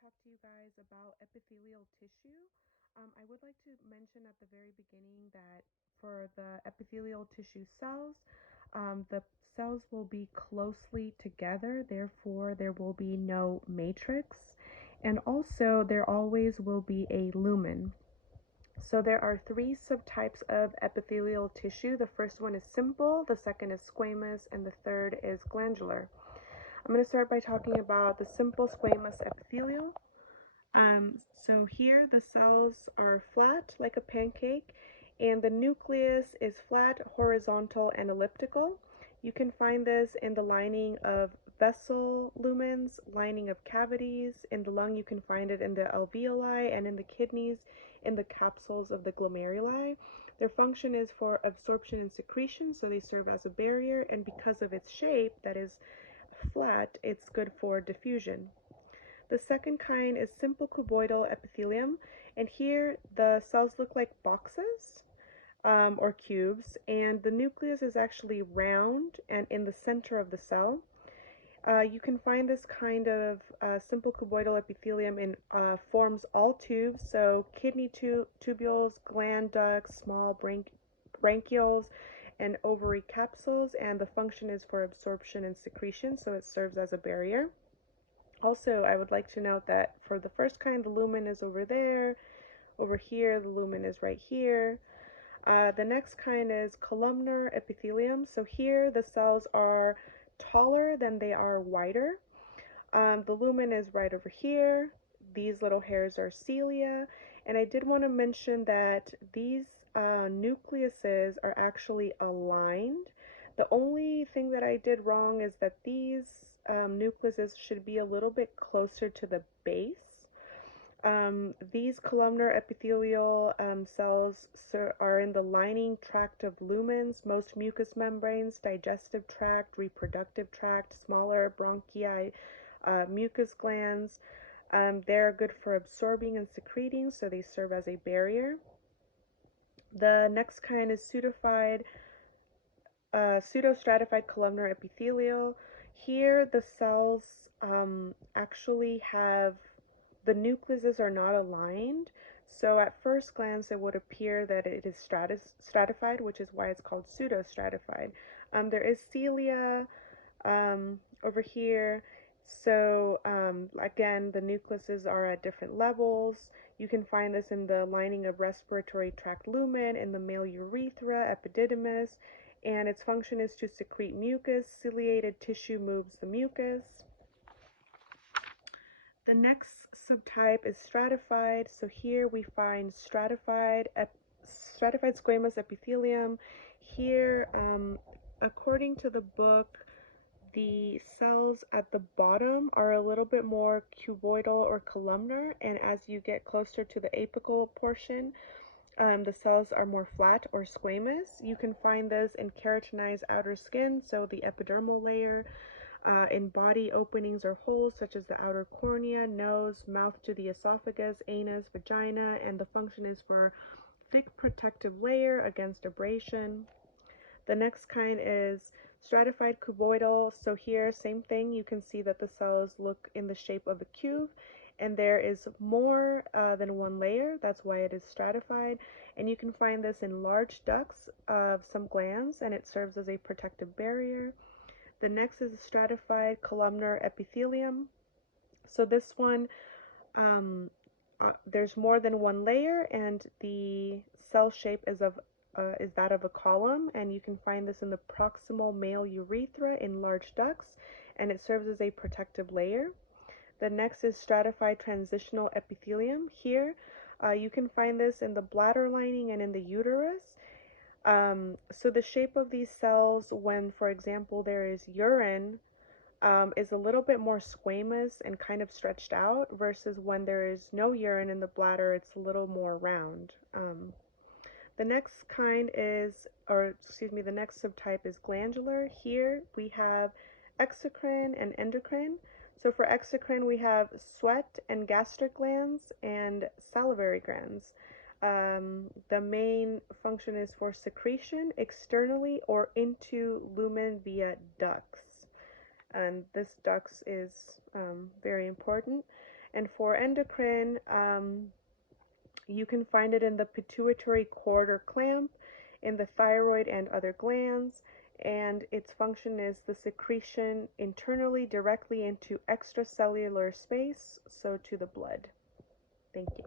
talk to you guys about epithelial tissue. I would like to mention at the very beginning that for the epithelial tissue cells, the cells will be closely together, therefore, there will be no matrix, and also there always will be a lumen. So there are three subtypes of epithelial tissue. The first one is simple, the second is squamous, and the third is glandular. I'm going to start by talking about the simple squamous epithelial. So here the cells are flat like a pancake, and the nucleus is flat, horizontal, and elliptical. You can find this in the lining of vessel lumens, lining of cavities. In the lung, you can find it in the alveoli, and in the kidneys, in the capsules of the glomeruli. Their function is for absorption and secretion, so they serve as a barrier, and because of its shape, that is flat, it's good for diffusion. The second kind is simple cuboidal epithelium, and here the cells look like boxes or cubes, and the nucleus is actually round and in the center of the cell. You can find this kind of simple cuboidal epithelium in forms all tubes, so kidney tubules, gland ducts, small branchioles, and ovary capsules, and the function is for absorption and secretion, so it serves as a barrier. Also, I would like to note that for the first kind, the lumen is over there. Over here, the lumen is right here. The next kind is columnar epithelium. So here, the cells are taller than they are wider. The lumen is right over here. These little hairs are cilia. And I did want to mention that these nucleuses are actually aligned. The only thing that I did wrong is that these nucleuses should be a little bit closer to the base. These columnar epithelial cells are in the lining tract of lumens, most mucous membranes, digestive tract, reproductive tract, smaller bronchi, mucus glands. They're good for absorbing and secreting, so they serve as a barrier. The next kind is pseudostratified columnar epithelial. Here, the cells actually have the nucleuses are not aligned. So at first glance, it would appear that it is stratified, which is why it's called pseudostratified. There is cilia over here. So again, the nucleuses are at different levels. You can find this in the lining of respiratory tract lumen, in the male urethra, epididymis, and its function is to secrete mucus. Ciliated tissue moves the mucus. The next subtype is stratified. So here we find stratified squamous epithelium. Here, according to the book, the cells at the bottom are a little bit more cuboidal or columnar, and as you get closer to the apical portion, the cells are more flat or squamous. You can find this in keratinized outer skin, so the epidermal layer, in body openings or holes such as the outer cornea, nose, mouth to the esophagus, anus, vagina, and the function is for thick protective layer against abrasion. The next kind is stratified cuboidal. So here, same thing, you can see that the cells look in the shape of a cube, and there is more than one layer. That's why it is stratified. And you can find this in large ducts of some glands, and it serves as a protective barrier. The next is stratified columnar epithelium. So this one, there's more than one layer, and the cell shape is that of a column, and you can find this in the proximal male urethra in large ducts, and it serves as a protective layer. The next is stratified transitional epithelium. Here, you can find this in the bladder lining and in the uterus. So the shape of these cells, when, for example, there is urine, is a little bit more squamous and kind of stretched out, versus when there is no urine in the bladder, it's a little more round. The next kind is, the next subtype is glandular. Here we have exocrine and endocrine. So for exocrine, we have sweat and gastric glands and salivary glands. The main function is for secretion externally or into lumen via ducts. And this ducts is very important. And for endocrine, you can find it in the pituitary cord or clamp, in the thyroid and other glands, and its function is the secretion internally directly into extracellular space, so to the blood. Thank you.